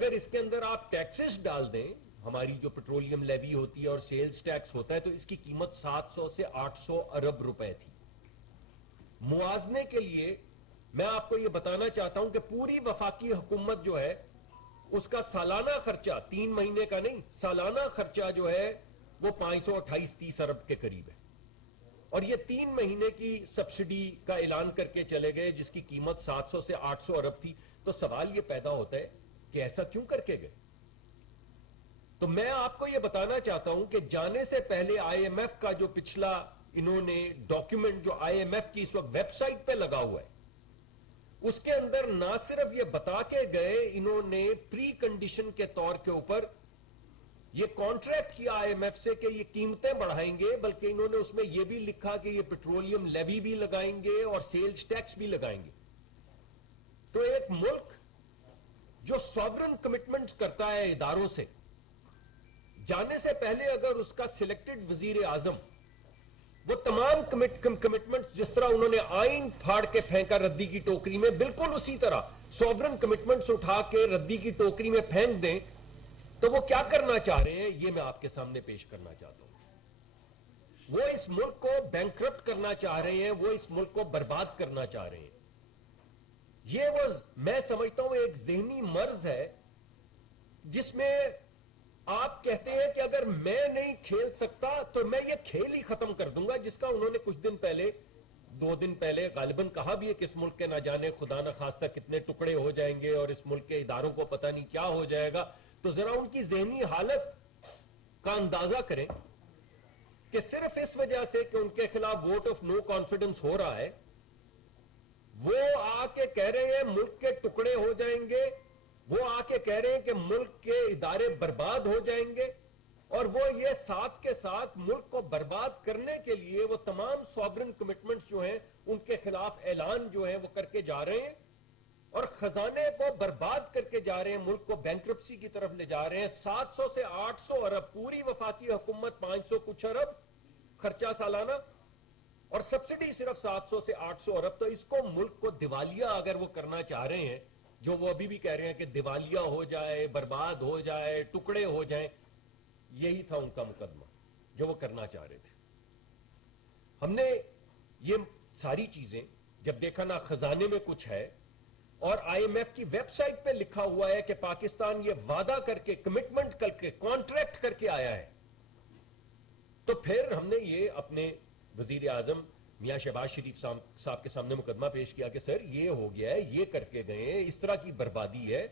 اگر اس کے اندر آپ ٹیکسز ڈال دیں، ہماری جو پیٹرولیم لیوی ہوتی ہے اور سیلز ٹیکس ہوتا ہے، تو اس کی قیمت 700 سے 800 ارب روپے تھی. موازنے کے لیے میں آپ کو یہ بتانا چاہتا ہوں کہ پوری وفاقی حکومت جو ہے اس کا سالانہ خرچہ 3 مہینے کا نہیں، سالانہ خرچہ جو ہے وہ 528-30 ارب کے قریب ہے. اور یہ 3 مہینے کی سبسڈی کا اعلان کر کے چلے گئے جس کی قیمت 700 سے 800 ارب تھی. تو سوال یہ پیدا ہوتا ہے کہ ایسا کیوں کر کے گئے؟ تو میں آپ کو یہ بتانا چاہتا ہوں کہ جانے سے پہلے آئی ایم ایف کا جو پچھلا انہوں نے ڈاکیومنٹ جو آئی ایم ایف کی اس وقت ویب سائٹ پہ لگا ہوا ہے، اس کے اندر نہ صرف یہ بتا کے گئے انہوں نے پری کنڈیشن کے طور کے اوپر یہ کانٹریکٹ کیا آئی ایم ایف سے کہ یہ قیمتیں بڑھائیں گے، بلکہ انہوں نے اس میں یہ بھی لکھا کہ یہ پیٹرولیم لیوی بھی لگائیں گے اور سیلز ٹیکس بھی لگائیں گے. تو ایک ملک جو سوورن کمٹمنٹس کرتا ہے اداروں سے، جانے سے پہلے اگر اس کا سلیکٹڈ وزیر اعظم وہ تمام کمٹمنٹس جس طرح انہوں نے آئین پھاڑ کے پھینکا ردی کی ٹوکری میں، بالکل اسی طرح سوورن کمٹمنٹس اٹھا کے ردی کی ٹوکری میں پھینک دیں، تو وہ کیا کرنا چاہ رہے ہیں یہ میں آپ کے سامنے پیش کرنا چاہتا ہوں. وہ اس ملک کو بینکرپٹ کرنا چاہ رہے ہیں، وہ اس ملک کو برباد کرنا چاہ رہے ہیں. یہ وہ میں سمجھتا ہوں ایک ذہنی مرض ہے جس میں آپ کہتے ہیں کہ اگر میں نہیں کھیل سکتا تو میں یہ کھیل ہی ختم کر دوں گا، جس کا انہوں نے کچھ دن پہلے 2 دن پہلے غالباً کہا بھی ہے کہ اس ملک کے نہ جانے خدا نہ خواستہ کتنے ٹکڑے ہو جائیں گے اور اس ملک کے اداروں کو پتہ نہیں کیا ہو جائے گا. تو ذرا ان کی ذہنی حالت کا اندازہ کریں کہ صرف اس وجہ سے کہ ان کے خلاف ووٹ آف نو کانفیڈنس ہو رہا ہے، وہ آ کے کہہ رہے ہیں ملک کے ٹکڑے ہو جائیں گے، وہ آ کے کہہ رہے ہیں کہ ملک کے ادارے برباد ہو جائیں گے، اور وہ یہ ساتھ کے ساتھ ملک کو برباد کرنے کے لیے وہ تمام سوورن کمٹمنٹس جو ہیں ان کے خلاف اعلان جو ہیں وہ کر کے جا رہے ہیں اور خزانے کو برباد کر کے جا رہے ہیں، ملک کو بینکرپسی کی طرف لے جا رہے ہیں. 700 سے 800 ارب پوری وفاقی حکومت 500 کچھ ارب خرچہ سالانہ اور سبسڈی صرف 700 سے 800 ارب. تو اس کو ملک کو دیوالیہ اگر وہ کرنا چاہ رہے ہیں، جو وہ ابھی بھی کہہ رہے ہیں کہ دیوالیہ ہو جائے، برباد ہو جائے، ٹکڑے ہو جائیں، یہی تھا ان کا مقدمہ جو وہ کرنا چاہ رہے تھے. ہم نے یہ ساری چیزیں جب دیکھا نہ خزانے میں کچھ ہے اور آئی ایم ایف کی ویب سائٹ پہ لکھا ہوا ہے کہ پاکستان یہ وعدہ کر کے کمٹمنٹ کر کے کانٹریکٹ کر کے آیا ہے، تو پھر ہم نے یہ اپنے وزیر اعظم میاں شہباز شریف صاحب کے سامنے مقدمہ پیش کیا کہ سر یہ ہو گیا ہے، یہ کر کے گئے ہیں، اس طرح کی بربادی ہے،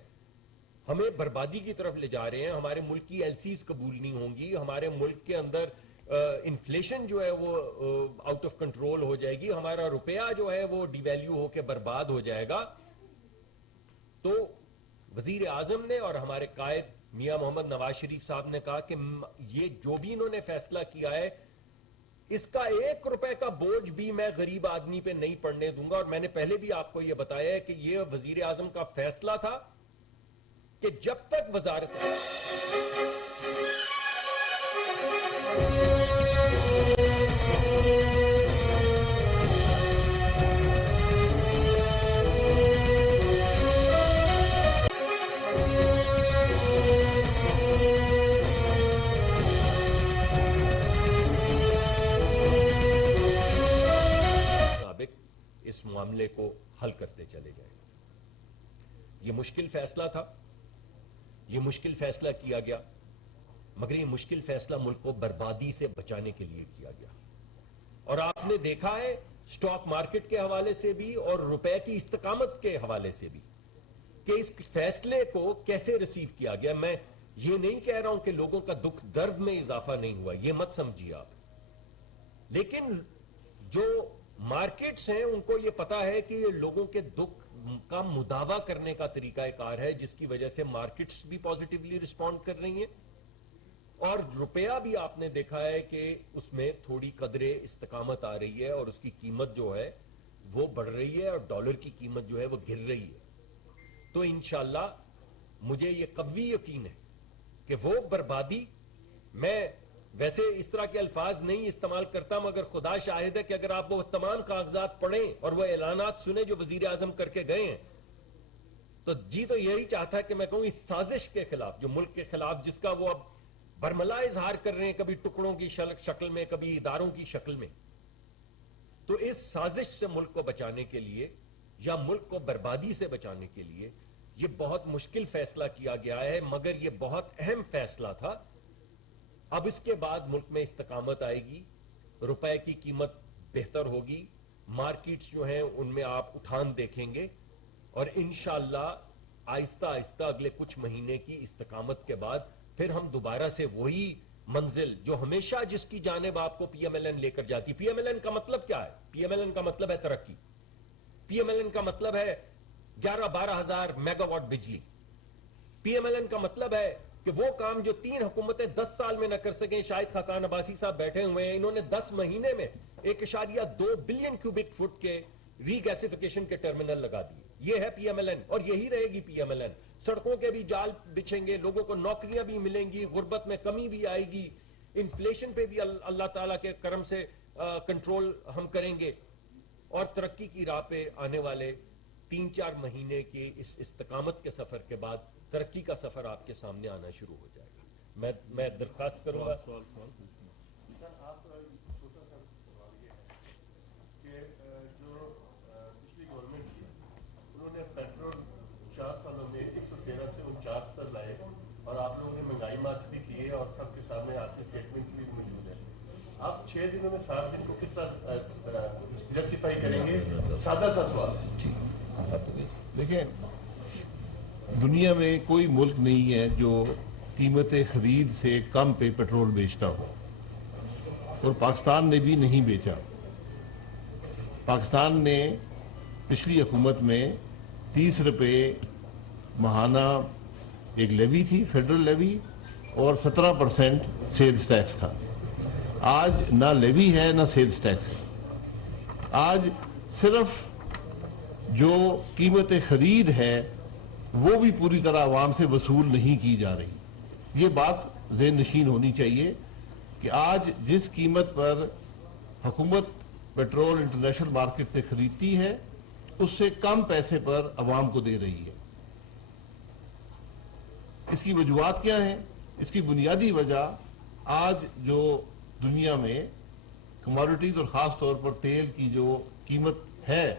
ہمیں بربادی کی طرف لے جا رہے ہیں، ہمارے ملک کی ایل سیز قبول نہیں ہوں گی، ہمارے ملک کے اندر انفلیشن جو ہے وہ آؤٹ آف کنٹرول ہو جائے گی، ہمارا روپیہ جو ہے وہ ڈی ویلیو ہو کے برباد ہو جائے گا. تو وزیر اعظم نے اور ہمارے قائد میاں محمد نواز شریف صاحب نے کہا کہ یہ جو بھی انہوں نے فیصلہ کیا ہے اس کا 1 روپے کا بوجھ بھی میں غریب آدمی پہ نہیں پڑنے دوں گا. اور میں نے پہلے بھی آپ کو یہ بتایا ہے کہ یہ وزیر اعظم کا فیصلہ تھا کہ جب تک وزارت اس معاملے کو حل کرتے چلے جائیں. یہ مشکل فیصلہ تھا، یہ مشکل فیصلہ کیا گیا، مگر یہ مشکل فیصلہ ملک کو بربادی سے بچانے کے لیے کیا گیا. اور آپ نے دیکھا ہے سٹاک مارکیٹ کے حوالے سے بھی اور روپے کی استقامت کے حوالے سے بھی کہ اس فیصلے کو کیسے ریسیو کیا گیا. میں یہ نہیں کہہ رہا ہوں کہ لوگوں کا دکھ درد میں اضافہ نہیں ہوا، یہ مت سمجھیے آپ، لیکن جو مارکیٹس ہیں ان کو یہ پتا ہے کہ یہ لوگوں کے دکھ کا مداوا کرنے کا طریقہ کار ہے، جس کی وجہ سے مارکیٹس بھی پازیٹیولی رسپونڈ کر رہی ہیں اور روپیہ بھی آپ نے دیکھا ہے کہ اس میں تھوڑی قدر استقامت آ رہی ہے اور اس کی قیمت جو ہے وہ بڑھ رہی ہے اور ڈالر کی قیمت جو ہے وہ گر رہی ہے. تو انشاءاللہ مجھے یہ قوی یقین ہے کہ وہ بربادی، میں ویسے اس طرح کے الفاظ نہیں استعمال کرتا مگر خدا شاہد ہے کہ اگر آپ وہ تمام کاغذات پڑھیں اور وہ اعلانات سنیں جو وزیر اعظم کر کے گئے ہیں تو جی تو یہی چاہتا ہے کہ میں کہوں اس سازش کے خلاف جو ملک کے خلاف جس کا وہ اب برملا اظہار کر رہے ہیں کبھی ٹکڑوں کی شکل میں کبھی اداروں کی شکل میں, تو اس سازش سے ملک کو بچانے کے لیے یا ملک کو بربادی سے بچانے کے لیے یہ بہت مشکل فیصلہ کیا گیا ہے, مگر یہ بہت اہم فیصلہ تھا. اب اس کے بعد ملک میں استقامت آئے گی, روپے کی قیمت بہتر ہوگی, مارکیٹس جو ہیں ان میں آپ اٹھان دیکھیں گے, اور انشاءاللہ آہستہ آہستہ اگلے کچھ مہینے کی استقامت کے بعد پھر ہم دوبارہ سے وہی منزل جو ہمیشہ جس کی جانب آپ کو پی ایم ایل این لے کر جاتی. پی ایم ایل این کا مطلب کیا ہے؟ پی ایم ایل این کا مطلب ہے ترقی. پی ایم ایل این کا مطلب ہے 11-12 ہزار میگا واٹ بجلی. پی ایم ایل این کا مطلب ہے کہ وہ کام جو 3 حکومتیں 10 سال میں نہ کر سکیں. شاہد خاقان عباسی صاحب بیٹھے ہوئے ہیں, انہوں نے 10 مہینے میں 1.2 بلین کیوبک فٹ کے ری گیسیفیکیشن کے ٹرمینل لگا دیے. یہ ہے پی ایم ایل این اور یہی رہے گی پی ایم ایل این. سڑکوں کے بھی جال بچھیں گے, لوگوں کو نوکریاں بھی ملیں گی, غربت میں کمی بھی آئے گی, انفلیشن پہ بھی اللہ تعالیٰ کے کرم سے کنٹرول ہم کریں گے, اور ترقی کی راہ پہ آنے والے 3-4 مہینے کے اس استقامت کے سفر کے بعد ترقی کا سفر آپ کے سامنے آنا شروع ہو جائے گا. میں درخواست کروں گا. سر آپ چھوٹا سا سوال یہ ہے کہ جو پچھلی گورنمنٹ تھی انہوں نے پیٹرول 4 سالوں میں 113 سے 49 پر لائے, اور آپ لوگوں نے مہنگائی مارچ بھی کیے اور سب کے سامنے آپ کی اسٹیٹمنٹس بھی موجود ہیں. آپ 6 دنوں میں 7 دن کو کس طرح جسٹیفائی کریں گے؟ سادہ سا سوال. دیکھیں, دنیا میں کوئی ملک نہیں ہے جو قیمت خرید سے کم پہ پیٹرول بیچتا ہو, اور پاکستان نے بھی نہیں بیچا. پاکستان نے پچھلی حکومت میں 30 روپے ماہانہ ایک لیوی تھی, فیڈرل لیوی, اور 17% سیلز ٹیکس تھا. آج نہ لیوی ہے نہ سیلز ٹیکس ہے. آج صرف جو قیمت خرید ہے وہ بھی پوری طرح عوام سے وصول نہیں کی جا رہی. یہ بات ذہن نشین ہونی چاہیے کہ آج جس قیمت پر حکومت پیٹرول انٹرنیشنل مارکیٹ سے خریدتی ہے اس سے کم پیسے پر عوام کو دے رہی ہے. اس کی وجوہات کیا ہیں؟ اس کی بنیادی وجہ آج جو دنیا میں کموڈیٹیز اور خاص طور پر تیل کی جو قیمت ہے,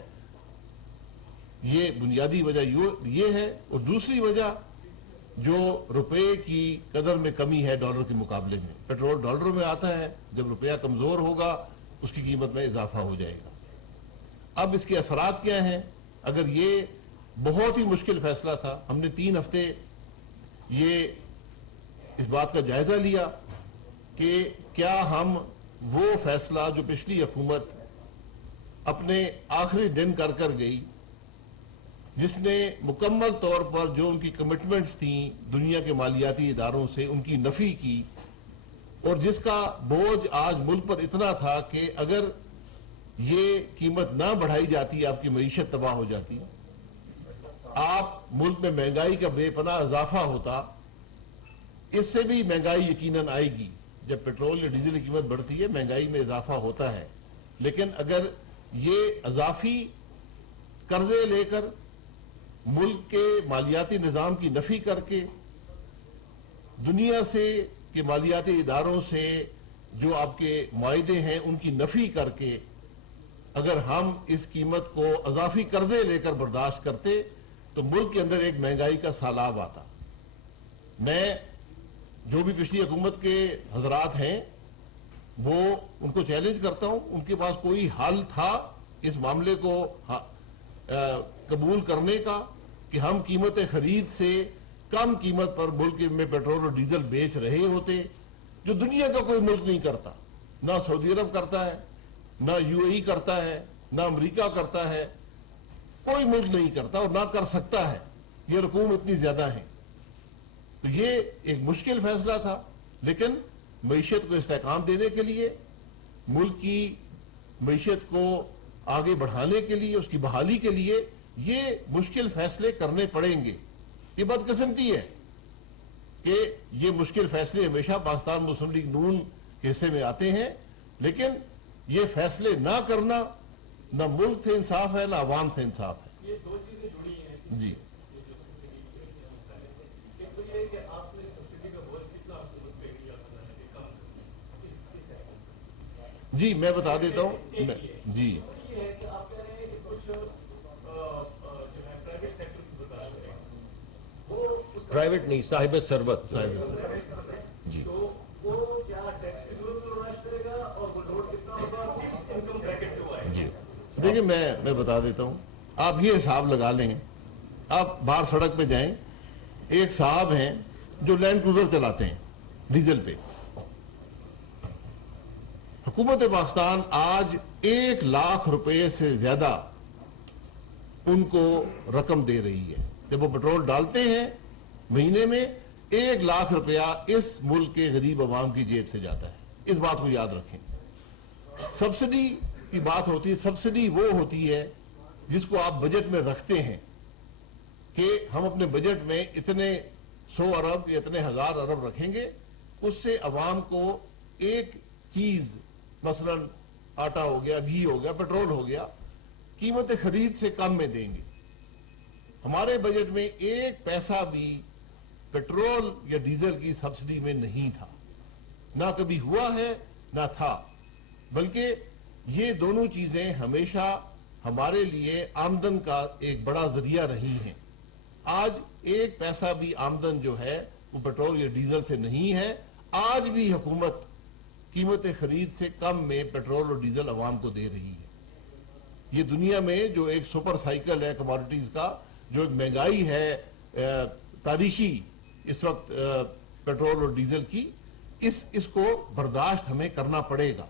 یہ بنیادی وجہ یہ ہے. اور دوسری وجہ جو روپے کی قدر میں کمی ہے ڈالر کے مقابلے میں. پیٹرول ڈالروں میں آتا ہے, جب روپیہ کمزور ہوگا اس کی قیمت میں اضافہ ہو جائے گا. اب اس کے اثرات کیا ہیں؟ اگر یہ بہت ہی مشکل فیصلہ تھا, ہم نے 3 ہفتے یہ اس بات کا جائزہ لیا کہ کیا ہم وہ فیصلہ جو پچھلی حکومت اپنے آخری دن کر گئی, جس نے مکمل طور پر جو ان کی کمٹمنٹس تھیں دنیا کے مالیاتی اداروں سے ان کی نفی کی, اور جس کا بوجھ آج ملک پر اتنا تھا کہ اگر یہ قیمت نہ بڑھائی جاتی آپ کی معیشت تباہ ہو جاتی, آپ ملک میں مہنگائی کا بے پناہ اضافہ ہوتا. اس سے بھی مہنگائی یقیناً آئے گی. جب پیٹرول یا ڈیزل کی قیمت بڑھتی ہے مہنگائی میں اضافہ ہوتا ہے, لیکن اگر یہ اضافی قرضے لے کر ملک کے مالیاتی نظام کی نفی کر کے دنیا سے کہ مالیاتی اداروں سے جو آپ کے معاہدے ہیں ان کی نفی کر کے اگر ہم اس قیمت کو اضافی قرضے لے کر برداشت کرتے تو ملک کے اندر ایک مہنگائی کا سیلاب آتا. میں جو بھی پچھلی حکومت کے حضرات ہیں وہ ان کو چیلنج کرتا ہوں, ان کے پاس کوئی حل تھا اس معاملے کو قبول کرنے کا کہ ہم قیمت خرید سے کم قیمت پر ملک میں پیٹرول اور ڈیزل بیچ رہے ہوتے, جو دنیا کا کوئی ملک نہیں کرتا. نہ سعودی عرب کرتا ہے, نہ یو اے ای کرتا ہے, نہ امریکہ کرتا ہے, کوئی ملک نہیں کرتا اور نہ کر سکتا ہے. یہ رقوم اتنی زیادہ ہیں. تو یہ ایک مشکل فیصلہ تھا, لیکن معیشت کو استحکام دینے کے لیے, ملک کی معیشت کو آگے بڑھانے کے لیے, اس کی بحالی کے لیے یہ مشکل فیصلے کرنے پڑیں گے. یہ بدقسمتی ہے کہ یہ مشکل فیصلے ہمیشہ پاکستان مسلم لیگ نون کے حصے میں آتے ہیں, لیکن یہ فیصلے نہ کرنا نہ ملک سے انصاف ہے نہ عوام سے انصاف ہے. یہ 2 چیزیں جڑی ہیں. جی, جی میں بتا دیتا ہوں جی یہ ہے کہ آپ کہہ رہے ہیں کہ کچھ جو ہے پرائیویٹ سیکٹر کی بتا رہے ہیں وہ پرائیویٹ نہیں، صاحب ثروت. جی تو وہ کیا ٹیکس کی ضرورت لوڈ کرے گا اور وہ لوڈ کتنا ہوگا کس انکم بریکٹ پہ آئے گا؟ جی دیکھیں میں بتا دیتا ہوں. آپ یہ حساب لگا لیں، آپ باہر سڑک پہ جائیں، ایک صاحب ہیں جو لینڈ کروزر چلاتے ہیں ڈیزل پہ. حکومت پاکستان آج 1,00,000 روپے سے زیادہ ان کو رقم دے رہی ہے. جب وہ پیٹرول ڈالتے ہیں مہینے میں 1,00,000 روپیہ اس ملک کے غریب عوام کی جیب سے جاتا ہے. اس بات کو یاد رکھیں. سبسڈی کی بات ہوتی ہے، سبسڈی وہ ہوتی ہے جس کو آپ بجٹ میں رکھتے ہیں کہ ہم اپنے بجٹ میں اتنے 100 ارب یا اتنے 1000 ارب رکھیں گے، اس سے عوام کو ایک چیز مثلا آٹا ہو گیا، گھی ہو گیا، پیٹرول ہو گیا، قیمت خرید سے کم میں دیں گے. ہمارے بجٹ میں 1 پیسہ بھی پیٹرول یا ڈیزل کی سبسڈی میں نہیں تھا، نہ کبھی ہوا ہے نہ تھا. بلکہ یہ دونوں چیزیں ہمیشہ ہمارے لیے آمدن کا ایک بڑا ذریعہ رہی ہیں. آج 1 پیسہ بھی آمدن جو ہے وہ پیٹرول یا ڈیزل سے نہیں ہے. آج بھی حکومت قیمت خرید سے کم میں پیٹرول اور ڈیزل عوام کو دے رہی ہے. یہ دنیا میں جو ایک سپر سائیکل ہے کموڈٹیز کا، جو ایک مہنگائی ہے تاریخی اس وقت پیٹرول اور ڈیزل کی، اس کو برداشت ہمیں کرنا پڑے گا.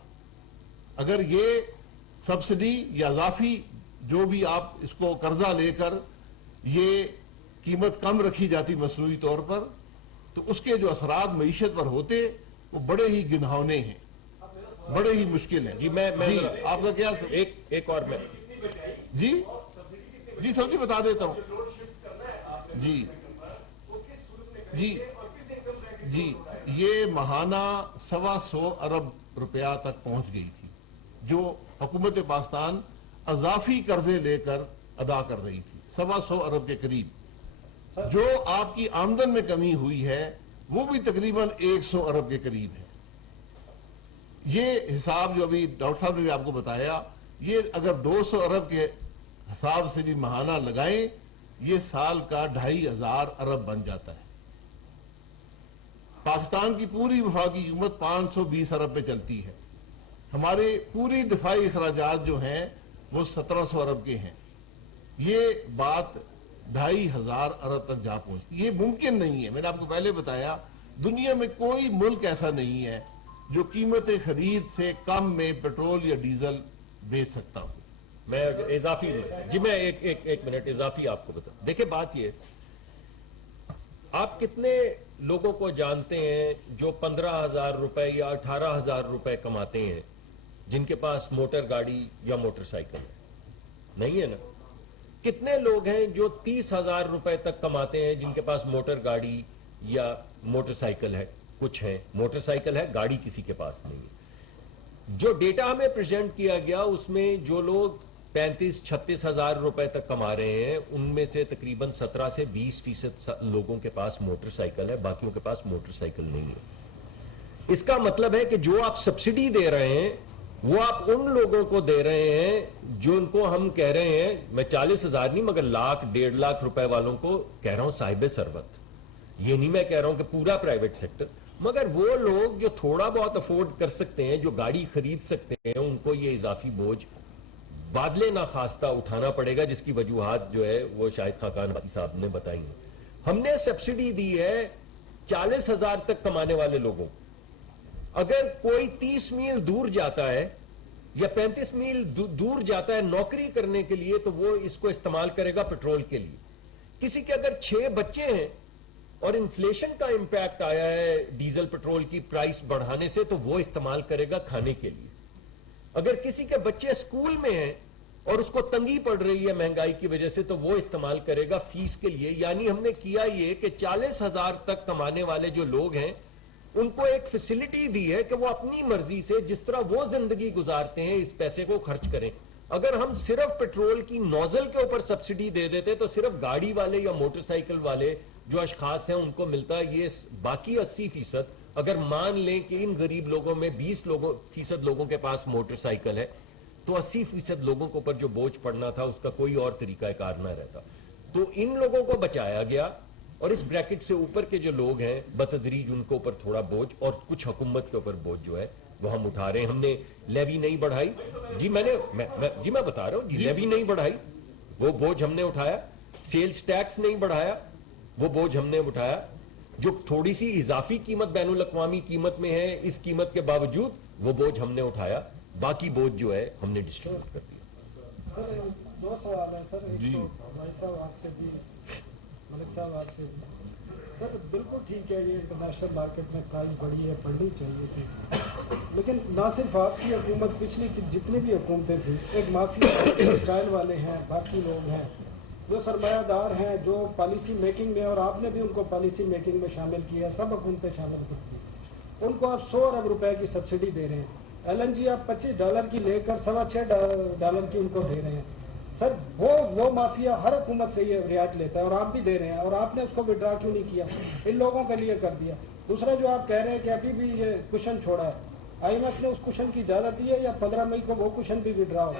اگر یہ سبسڈی یا اضافی جو بھی آپ اس کو قرضہ لے کر یہ قیمت کم رکھی جاتی مصنوعی طور پر، تو اس کے جو اثرات معیشت پر ہوتے وہ بڑے ہی گنہونے ہیں، بڑے ہی مشکل ہیں. جی میں آپ کا کیا ایک اور میں جی سبزی بتا دیتا ہوں. جی جی یہ ماہانہ 125 ارب روپیہ تک پہنچ گئی تھی جو حکومت پاکستان اضافی قرضے لے کر ادا کر رہی تھی. 125 ارب کے قریب. جو آپ کی آمدن میں کمی ہوئی ہے وہ بھی تقریباً 100 ارب کے قریب ہے. یہ حساب جو ابھی ڈاکٹر صاحب نے بھی آپ کو بتایا، یہ اگر 200 ارب کے حساب سے بھی ماہانہ لگائیں، یہ سال کا 2500 ارب بن جاتا ہے. پاکستان کی پوری وفاقی حکومت 520 ارب پہ چلتی ہے. ہمارے پوری دفاعی اخراجات جو ہیں وہ 1700 ارب کے ہیں. یہ بات 2500 ارب تک جا پہنچی. یہ ممکن نہیں ہے. میں نے آپ کو پہلے بتایا دنیا میں کوئی ملک ایسا نہیں ہے جو قیمت خرید سے کم میں پیٹرول یا ڈیزل بیچ سکتا ہوں. میں اضافی جی میں ایک منٹ اضافی آپ کو بتا. دیکھیں بات یہ، آپ کتنے لوگوں کو جانتے ہیں جو 15,000 روپے یا 18,000 روپے کماتے ہیں جن کے پاس موٹر گاڑی یا موٹر سائیکل ہے؟ نہیں ہے نا. کتنے لوگ ہیں جو 30,000 روپے تک کماتے ہیں جن کے پاس موٹر گاڑی یا موٹر سائیکل ہے؟ کچھ ہیں، موٹر سائیکل ہے، گاڑی کسی کے پاس نہیں ہے. جو ڈیٹا ہمیں پریزنٹ کیا گیا اس میں جو لوگ 35-36 ہزار روپے تک کما رہے ہیں ان میں سے تقریباً 17 سے 20% لوگوں کے پاس موٹر سائیکل ہے، باقیوں کے پاس موٹر سائیکل نہیں ہے. اس کا مطلب ہے کہ جو آپ سبسڈی دے رہے ہیں وہ آپ ان لوگوں کو دے رہے ہیں جو ان کو ہم کہہ رہے ہیں، میں 40,000 نہیں مگر 1,00,000 1,50,000 روپے والوں کو کہہ رہا ہوں صاحب ثروت. یہ نہیں میں کہہ رہا ہوں کہ پورا پرائیویٹ سیکٹر، مگر وہ لوگ جو تھوڑا بہت افورڈ کر سکتے ہیں، جو گاڑی خرید سکتے ہیں، ان کو یہ اضافی بوجھ بادلے ناخواستہ اٹھانا پڑے گا، جس کی وجوہات جو ہے وہ شاہد خاقان عباسی صاحب نے بتائی ہیں. ہم نے سبسڈی دی ہے 40,000 تک کمانے والے لوگوں. اگر کوئی 30 میل دور جاتا ہے یا 35 میل دور جاتا ہے نوکری کرنے کے لیے تو وہ اس کو استعمال کرے گا پیٹرول کے لیے. کسی کے اگر 6 بچے ہیں اور انفلیشن کا امپیکٹ آیا ہے ڈیزل پیٹرول کی پرائس بڑھانے سے تو وہ استعمال کرے گا کھانے کے لیے. اگر کسی کے بچے سکول میں ہیں اور اس کو تنگی پڑ رہی ہے مہنگائی کی وجہ سے تو وہ استعمال کرے گا فیس کے لیے. یعنی ہم نے کیا یہ کہ 40,000 تک کمانے والے جو لوگ ہیں ان کو ایک فیسلٹی دی ہے کہ وہ اپنی مرضی سے جس طرح وہ زندگی گزارتے ہیں اس پیسے کو خرچ کریں. اگر ہم صرف پیٹرول کی نوزل کے اوپر سبسڈی دے دیتے تو صرف گاڑی والے یا موٹر سائیکل والے جو اشخاص ہیں ان کو ملتا ہے یہ باقی 80%. اگر مان لیں کہ ان غریب لوگوں میں 20% لوگوں کے پاس موٹر سائیکل ہے تو 80% لوگوں کے اوپر جو بوجھ پڑنا تھا اس کا کوئی اور طریقہ کار نہ رہتا. تو ان لوگوں کو بچایا گیا اور اس بریکٹ سے اوپر کے جو لوگ ہیں بتدریج ان کے اوپر تھوڑا بوجھ اور کچھ حکومت کے اوپر بوجھ جو ہے وہ ہم اٹھا رہے ہیں. ہم نے لیوی نہیں بڑھائی جی, میں بتا رہا ہوں جی, لیوی نہیں بڑھائی وہ بوجھ ہم نے اٹھایا, سیلز ٹیکس نہیں بڑھایا وہ بوجھ ہم نے اٹھایا, جو تھوڑی سی اضافی قیمت بین الاقوامی قیمت میں ہے اس قیمت کے باوجود وہ بوجھ ہم نے اٹھایا, باقی بوجھ جو ہے ہم نے ڈسٹریبیوٹ کر دیا. سر 2 سوال ہے سر. ایک تو بھائی صاحب آپ سے بھی, ملک صاحب آپ سے بھی. سر بالکل ٹھیک ہے یہ انٹرنیشنل مارکیٹ میں پرائز بڑھی ہے, بڑھنی چاہیے تھی, لیکن نہ صرف آپ کی حکومت, پچھلی جتنی بھی حکومتیں تھیں ایک مافیا اسٹائل والے ہیں, باقی لوگ ہیں جو سرمایہ دار ہیں جو پالیسی میکنگ میں, اور آپ نے بھی ان کو پالیسی میکنگ میں شامل کیا, سب حکومتیں شامل کرتی ہیں, ان کو آپ 100 ارب روپے کی سبسڈی دے رہے ہیں. ایل این جی آپ $25 کی لے کر $6.25 کی ان کو دے رہے ہیں. سر وہ مافیا ہر حکومت سے یہ رعایت لیتا ہے اور آپ بھی دے رہے ہیں, اور آپ نے اس کو وڈرا کیوں نہیں کیا, ان لوگوں کے لیے کر دیا. دوسرا جو آپ کہہ رہے ہیں کہ ابھی بھی یہ کوشن چھوڑا ہے, آئی ایم ایف نے اس کوشن کی اجازت دی ہے یا 15 مئی کو وہ کوشن بھی وڈرا ہو؟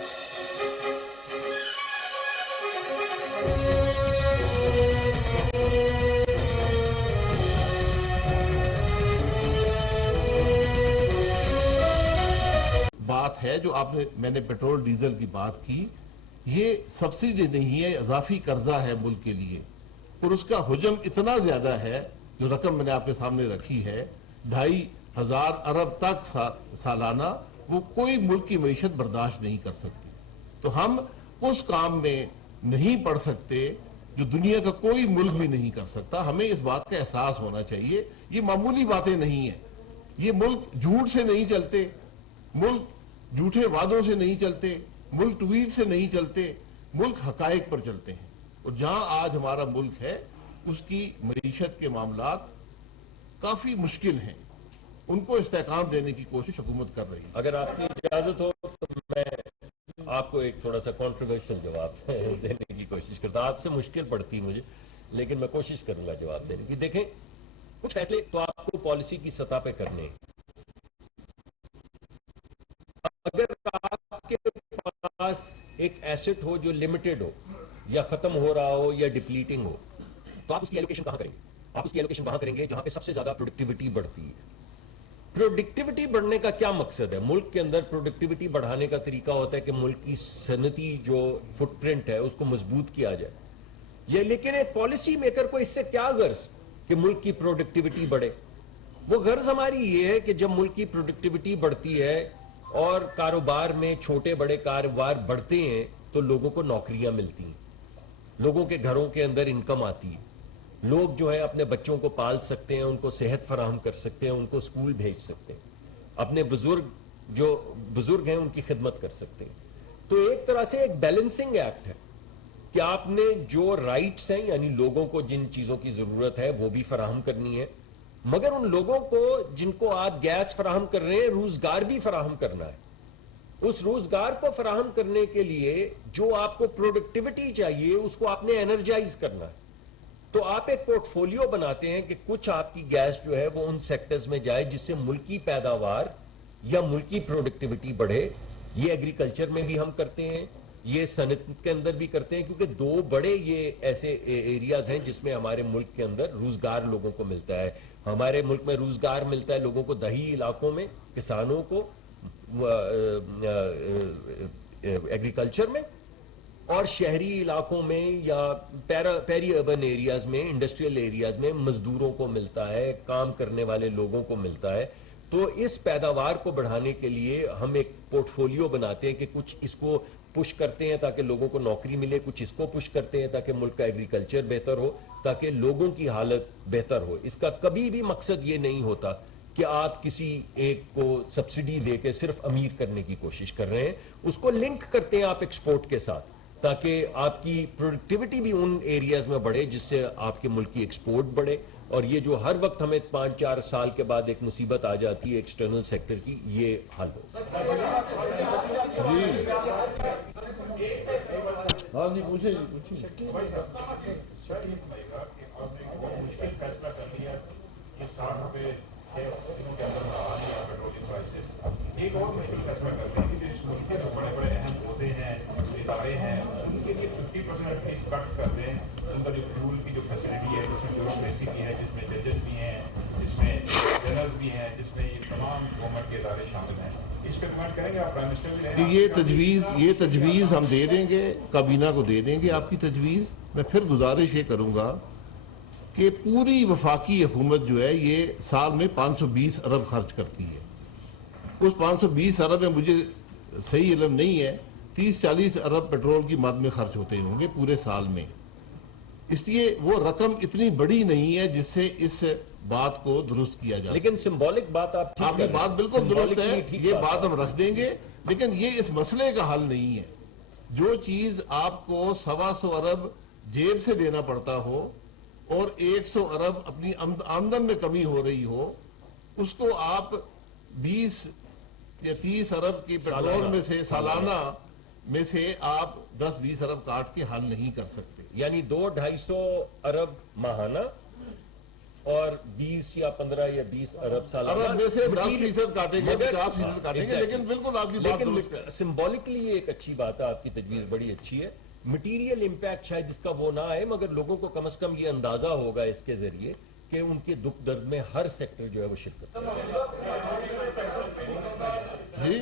بات ہے جو میں نے پیٹرول ڈیزل کی بات کی, یہ سبسڈی نہیں ہے, اضافی قرضہ ہے ملک کے لیے, اور اس کا حجم اتنا زیادہ ہے, جو رقم میں نے آپ کے سامنے رکھی ہے 2,500 ارب تک سالانہ, وہ کوئی ملک کی معیشت برداشت نہیں کر سکتی. تو ہم اس کام میں نہیں پڑ سکتے جو دنیا کا کوئی ملک بھی نہیں کر سکتا. ہمیں اس بات کا احساس ہونا چاہیے, یہ معمولی باتیں نہیں ہیں. یہ ملک جھوٹ سے نہیں چلتے, ملک جھوٹے وعدوں سے نہیں چلتے, ملک ٹویٹ سے نہیں چلتے, ملک حقائق پر چلتے ہیں. اور جہاں آج ہمارا ملک ہے اس کی معیشت کے معاملات کافی مشکل ہیں, ان کو استحکام دینے کی کوشش حکومت کر رہی ہے. اگر آپ کی اجازت ہو تو میں آپ کو ایک تھوڑا سا کنٹروورشل جواب دینے کی کوشش کرتا ہوں. آپ سے مشکل پڑتی مجھے, لیکن میں کوشش کروں گا جواب دینے کی. دیکھیں, کچھ فیصلے تو آپ کو پالیسی کی سطح پہ کرنے ہیں. اگر آپ کے پاس ایک ایسٹ ہو جو لمیٹڈ ہو یا ختم ہو رہا ہو یا ڈپلیٹنگ ہو, تو آپ اس کی ایلوکیشن کہاں کریں گے؟ آپ اس کی ایلوکیشن وہاں کریں گے جہاں پہ سب سے زیادہ پروڈکٹیوٹی بڑھتی ہے. پروڈکٹیوٹی بڑھنے کا کیا مقصد ہے؟ ملک کے اندر پروڈکٹیوٹی بڑھانے کا طریقہ ہوتا ہے کہ ملک کی صنعتی جو فٹ پرنٹ ہے اس کو مضبوط کیا جائے. یہ لیکن ایک پالیسی میکر کو اس سے کیا غرض کہ ملک کی پروڈکٹیوٹی بڑھے؟ وہ غرض ہماری یہ ہے کہ جب ملک کی پروڈکٹیوٹی بڑھتی ہے اور کاروبار میں چھوٹے بڑے کاروبار بڑھتے ہیں تو لوگوں کو نوکریاں ملتی ہیں, لوگوں کے گھروں کے اندر انکم آتی ہے, لوگ جو ہے اپنے بچوں کو پال سکتے ہیں, ان کو صحت فراہم کر سکتے ہیں, ان کو اسکول بھیج سکتے ہیں, اپنے بزرگ ہیں ان کی خدمت کر سکتے ہیں. تو ایک طرح سے ایک بیلنسنگ ایکٹ ہے کہ آپ نے جو رائٹس ہیں, یعنی لوگوں کو جن چیزوں کی ضرورت ہے وہ بھی فراہم کرنی ہے, مگر ان لوگوں کو جن کو آپ گیس فراہم کر رہے ہیں روزگار بھی فراہم کرنا ہے. اس روزگار کو فراہم کرنے کے لیے جو آپ کو پروڈکٹیوٹی چاہیے اس کو آپ نے انرجائز کرنا ہے. تو آپ ایک پورٹ فولیو بناتے ہیں کہ کچھ آپ کی گیس جو ہے وہ ان سیکٹرز میں جائے جس سے ملکی پیداوار یا ملکی پروڈکٹیوٹی بڑھے. یہ ایگریکلچر میں بھی ہم کرتے ہیں, یہ صنعت کے اندر بھی کرتے ہیں, کیونکہ 2 بڑے یہ ایسے ایریاز ہیں جس میں ہمارے ملک کے اندر روزگار لوگوں کو ملتا ہے. ہمارے ملک میں روزگار ملتا ہے لوگوں کو دیہی علاقوں میں, کسانوں کو ایگریکلچر میں, اور شہری علاقوں میں یا پیری اربن ایریاز میں, انڈسٹریل ایریاز میں مزدوروں کو ملتا ہے, کام کرنے والے لوگوں کو ملتا ہے. تو اس پیداوار کو بڑھانے کے لیے ہم ایک پورٹ فولیو بناتے ہیں کہ کچھ اس کو پش کرتے ہیں تاکہ لوگوں کو نوکری ملے, کچھ اس کو پش کرتے ہیں تاکہ ملک کا ایگریکلچر بہتر ہو, تاکہ لوگوں کی حالت بہتر ہو. اس کا کبھی بھی مقصد یہ نہیں ہوتا کہ آپ کسی ایک کو سبسڈی دے کے صرف امیر کرنے کی کوشش کر رہے ہیں. اس کو لنک کرتے ہیں آپ ایکسپورٹ کے ساتھ تاکہ آپ کی پروڈکٹیوٹی بھی ان ایریاز میں بڑھے جس سے آپ کے ملک کی ایکسپورٹ بڑھے. اور یہ جو ہر وقت ہمیں 5-4 سال کے بعد ایک مصیبت آ جاتی ہے ایکسٹرنل سیکٹر کی, یہ حل ہو. جی پوچھیں مشکل فیصلہ کر لیا یہ 60 روپے ایک اور مشکل فیصلہ کرتے ہیں کہ جس ملک کے جو بڑے بڑے اہم عہدے ہیں ادارے ہیں ان کے لیے 50% فیس کٹ کر دیں. ان کا جو فیول کی جو فیسلٹی ہے جس میں بیوروکریسی بھی ہے, جس میں ججز بھی ہیں, جس میں جنرل بھی ہیں, جس میں یہ تمام گورنمنٹ کے ادارے شامل ہیں. اس پہ کمنٹ کریں گے آپ؟ پرائم منسٹر بھی رہے ہیں. یہ تجویز ہم دے دیں گے, کابینہ کو دے دیں گے آپ کی تجویز. میں پھر گزارش یہ کروں گا کہ پوری وفاقی حکومت جو ہے یہ سال میں 520 ارب خرچ کرتی ہے. اس 520 ارب میں مجھے صحیح علم نہیں ہے, 30-40 ارب پیٹرول کی مد میں خرچ ہوتے ہوں گے پورے سال میں. اس لیے وہ رقم اتنی بڑی نہیں ہے جس سے اس بات کو درست کیا جائے. لیکن سمبولک بات آپ کی بات بالکل درست ہے, یہ بات ہم رکھ دیں گے, لیکن یہ اس مسئلے کا حل نہیں ہے. جو چیز آپ کو 125 ارب جیب سے دینا پڑتا ہو اور 100 ارب اپنی آمدن میں کمی ہو رہی ہو, اس کو آپ 20 یا 30 ارب کی پیٹرول میں سے سالانہ میں سے آپ 10-20 ارب کاٹ کے حل نہیں کر سکتے. یعنی 200-250 ارب ماہانہ اور 20 یا 15 یا 20 ارب سالانہ. ارب میں سے 10% کاٹیں گے, 50% کاٹیں گے, لیکن بالکل آپ کی بات درست ہے. سمبولکلی ایک اچھی بات ہے, آپ کی تجویز بڑی اچھی ہے. مٹیریل امپیکٹ شاید جس کا وہ نہ آئے, مگر لوگوں کو کم از کم یہ اندازہ ہوگا اس کے ذریعے کہ ان کے دکھ درد میں ہر سیکٹر جو ہے وہ شرکت کرے. جی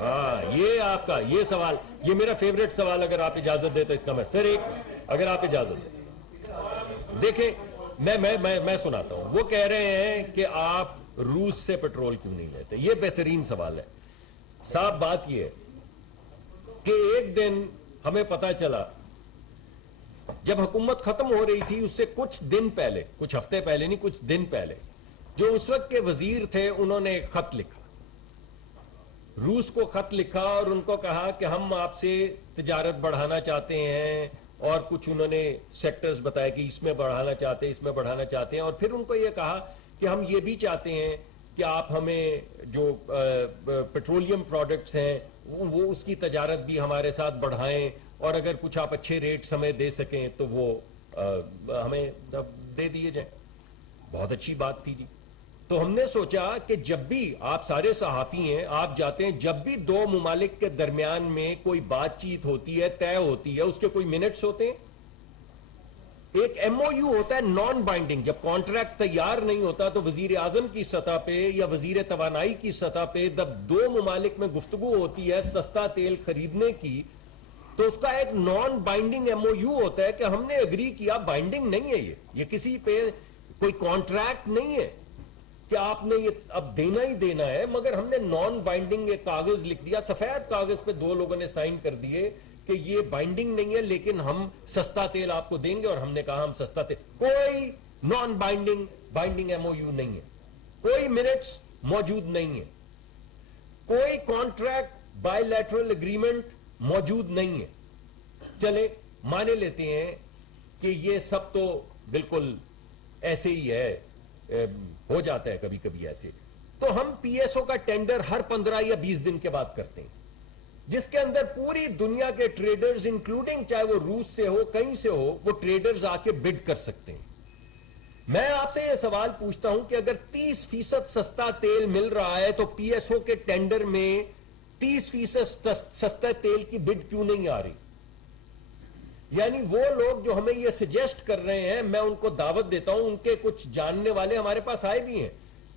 ہاں, یہ آپ کا یہ سوال, یہ میرا فیوریٹ سوال, اگر آپ اجازت دیں تو اس کا میں سر ایک اگر آپ اجازت دیں دیکھیں میں سناتا ہوں. وہ کہہ رہے ہیں کہ آپ روس سے پیٹرول کیوں نہیں لیتے. یہ بہترین سوال ہے صاحب. بات یہ ہے کہ ایک دن ہمیں پتا چلا جب حکومت ختم ہو رہی تھی, اس سے کچھ دن پہلے, کچھ ہفتے پہلے نہیں, کچھ دن پہلے, جو اس وقت کے وزیر تھے انہوں نے ایک خط لکھا, روس کو خط لکھا اور ان کو کہا کہ ہم آپ سے تجارت بڑھانا چاہتے ہیں, اور کچھ انہوں نے سیکٹرز بتایا کہ اس میں بڑھانا چاہتے ہیں, اس میں بڑھانا چاہتے ہیں, اور پھر ان کو یہ کہا کہ ہم یہ بھی چاہتے ہیں کہ آپ ہمیں جو پیٹرولیم پروڈکٹس ہیں وہ اس کی تجارت بھی ہمارے ساتھ بڑھائیں, اور اگر کچھ آپ اچھے ریٹس ہمیں دے سکیں تو وہ ہمیں دے دیے جائیں. بہت اچھی بات تھی جی. تو ہم نے سوچا کہ جب بھی آپ سارے صحافی ہیں, آپ جاتے ہیں, جب بھی دو ممالک کے درمیان میں کوئی بات چیت ہوتی ہے, طے ہوتی ہے, اس کے کوئی منٹس ہوتے ہیں. ایک ایم او یو ہوتا ہے نان بائنڈنگ. جب کانٹریکٹ تیار نہیں ہوتا تو وزیر اعظم کی سطح پہ یا وزیر توانائی کی سطح پہ جب دو ممالک میں گفتگو ہوتی ہے سستا تیل خریدنے کی, تو اس کا ایک non binding M O U ہوتا ہے کہ ہم نے اگری کیا. بائنڈنگ نہیں ہے یہ کسی پہ کوئی کانٹریکٹ نہیں ہے کہ آپ نے یہ اب دینا ہی دینا ہے, مگر ہم نے نان بائنڈنگ ایک کاغذ لکھ دیا, سفید کاغذ پہ دو لوگوں نے سائن کر دیے کہ یہ بائنڈنگ نہیں ہے, لیکن ہم سستا تیل آپ کو دیں گے. اور ہم نے کہا ہم سستا تیل, کوئی non binding M O U نہیں ہے, کوئی منٹس موجود نہیں ہے, کوئی کانٹریکٹ بائی لیٹرل اگریمنٹ موجود نہیں ہے. چلے مانے لیتے ہیں کہ یہ سب تو بالکل ایسے ہی ہے, ہو جاتا ہے کبھی کبھی ایسے. تو ہم پی ایس او کا ٹینڈر ہر 15 یا 20 دن کے بعد کرتے ہیں, جس کے اندر پوری دنیا کے ٹریڈرز انکلوڈنگ چاہے وہ روس سے ہو کہیں سے ہو, وہ ٹریڈرز آ کے بڈ کر سکتے ہیں. میں آپ سے یہ سوال پوچھتا ہوں کہ اگر 30% سستا تیل مل رہا ہے تو پی ایس او کے ٹینڈر میں 30% سستا تیل کی بڈ کیوں نہیں آ رہی؟ یعنی وہ لوگ جو ہمیں یہ سجیسٹ کر رہے ہیں, میں ان کو دعوت دیتا ہوں, ان کے کچھ جاننے والے ہمارے پاس آئے بھی ہیں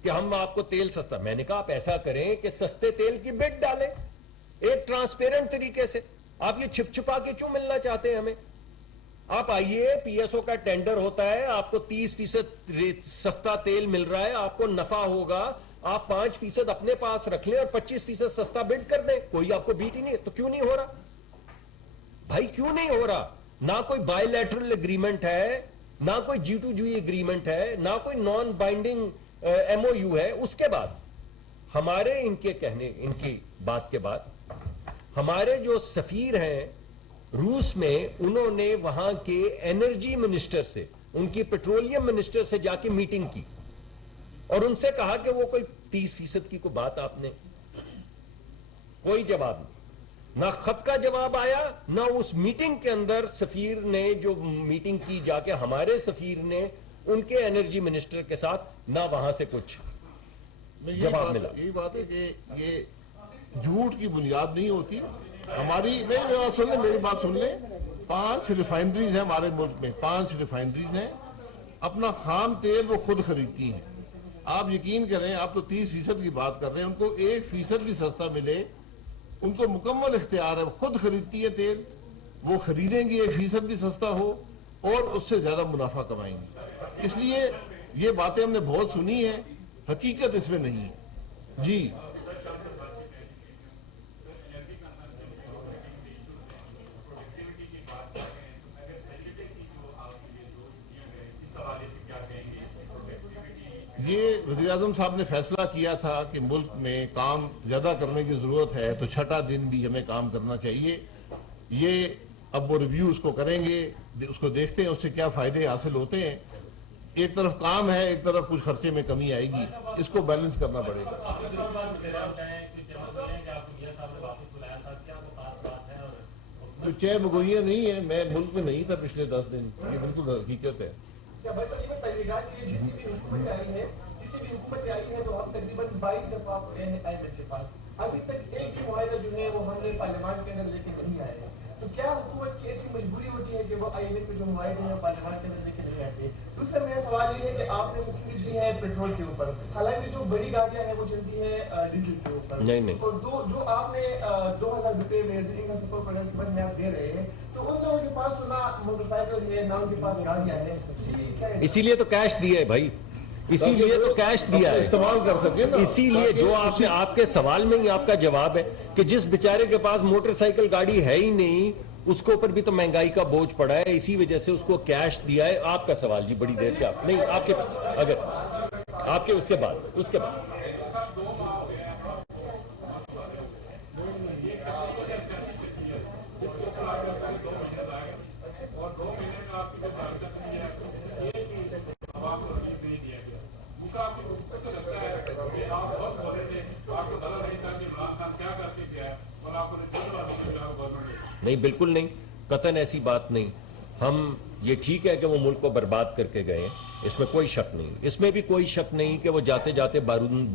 کہ ہم آپ کو تیل سستا. میں نے کہا آپ ایسا کریں کہ سستے تیل کی بڈ ڈالیں ایک ٹرانسپیرنٹ طریقے سے. آپ یہ چھپ چھپا کے کیوں ملنا چاہتے ہیں ہمیں؟ آپ آئیے, پی ایس او کا ٹینڈر ہوتا ہے, آپ کو 30% سستا تیل مل رہا ہے, آپ کو نفع ہوگا, آپ 5% اپنے پاس رکھ لیں اور 25% سستا بڈ کر دیں, کوئی آپ کو بیٹ ہی نہیں. تو کیوں نہیں ہو رہا بھائی, کیوں نہیں ہو رہا؟ نہ کوئی بائی لیٹرل اگریمنٹ ہے, نہ کوئی جی ٹو جی اگریمنٹ ہے, نہ کوئی non binding M O U ہے. اس کے بعد ہمارے ان کی بات کے بعد ہمارے جو سفیر ہیں روس میں, انہوں نے وہاں کے انرجی منسٹر سے, ان کی پیٹرولیم منسٹر سے جا کے میٹنگ کی اور ان سے کہا کہ وہ کوئی 30% کی کوئی بات, آپ نے کوئی جواب نہیں, نہ خط کا جواب آیا, نہ اس میٹنگ کے اندر سفیر نے جو میٹنگ کی جا کے, ہمارے سفیر نے ان کے انرجی منسٹر کے ساتھ, نہ وہاں سے کچھ یہی بات ہے کہ یہ جھوٹ کی بنیاد نہیں ہوتی. میری بات سن لیں. 5 ریفائنریز ہیں ہمارے ملک میں, 5 ریفائنریز ہیں. اپنا خام تیل وہ خود خریدتی ہیں. آپ یقین کریں, آپ تو 30% کی بات کر رہے ہیں, ان کو 1% بھی سستا ملے, ان کو مکمل اختیار ہے, خود خریدتی ہے تیل. وہ خریدیں گی 1% بھی سستا ہو اور اس سے زیادہ منافع کمائیں گی. اس لیے یہ باتیں ہم نے بہت سنی ہیں, حقیقت اس میں نہیں ہے. جی یہ وزیر اعظم صاحب نے فیصلہ کیا تھا کہ ملک میں کام زیادہ کرنے کی ضرورت ہے, تو 6واں دن بھی ہمیں کام کرنا چاہیے. یہ اب وہ ریویو اس کو کریں گے, اس کو دیکھتے ہیں اس سے کیا فائدے حاصل ہوتے ہیں. ایک طرف کام ہے, ایک طرف کچھ خرچے میں کمی آئے گی, اس کو بیلنس کرنا پڑے گا. تو 6 بگوئیاں نہیں ہیں, میں ملک میں نہیں تھا پچھلے 10 دن, یہ بالکل حقیقت ہے. حکومت آئی ہے تو ہم تقریباً 22 دفعہ گئے ہیں IMF کے پاس, ابھی تک ایک بھی معاہدہ جو ہے وہ ہم نے پارلیمان کے اندر لے کے نہیں آئے ہیں. تو کیا حکومت کی ایسی مجبوری ہوتی ہے کہ وہ IMF کے جو معاہدے ہیں پارلیمان کے اندر لے کے نہیں آتے؟ دوسرا میرا سوال یہ ہے کہ آپ نے سبسڈی دی ہے پیٹرول کے اوپر, حالانکہ جو بڑی گاڑیاں ہیں وہ چلتی ہیں ڈیزل کے اوپر, اور جو آپ نے 2000 روپے میں زندگی کا سفر پروگرام کے بعد میں آپ دے رہے ہیں, تو ان لوگوں کے پاس تو نہ موٹر سائیکل ہے, نہ ان کے پاس گاڑیاں ہیں. اسی لیے تو کیش دیا ہے بھائی, اسی لیے تو کیش دیا ہے, استعمال کر سکے نا. اسی لیے جو آپ نے, آپ کے سوال میں ہی آپ کا جواب ہے کہ جس بیچارے کے پاس موٹر سائیکل گاڑی ہے ہی نہیں, اس کے اوپر بھی تو مہنگائی کا بوجھ پڑا ہے, اسی وجہ سے اس کو کیش دیا ہے. آپ کا سوال جی بڑی دیر سے آپ نہیں, آپ کے پاس اگر آپ کے اس کے بعد نہیں, بالکل نہیں, قطعاً ایسی بات نہیں. ہم یہ ٹھیک ہے کہ وہ ملک کو برباد کر کے گئے, اس میں کوئی شک نہیں, اس میں بھی کوئی شک نہیں کہ وہ جاتے جاتے بارود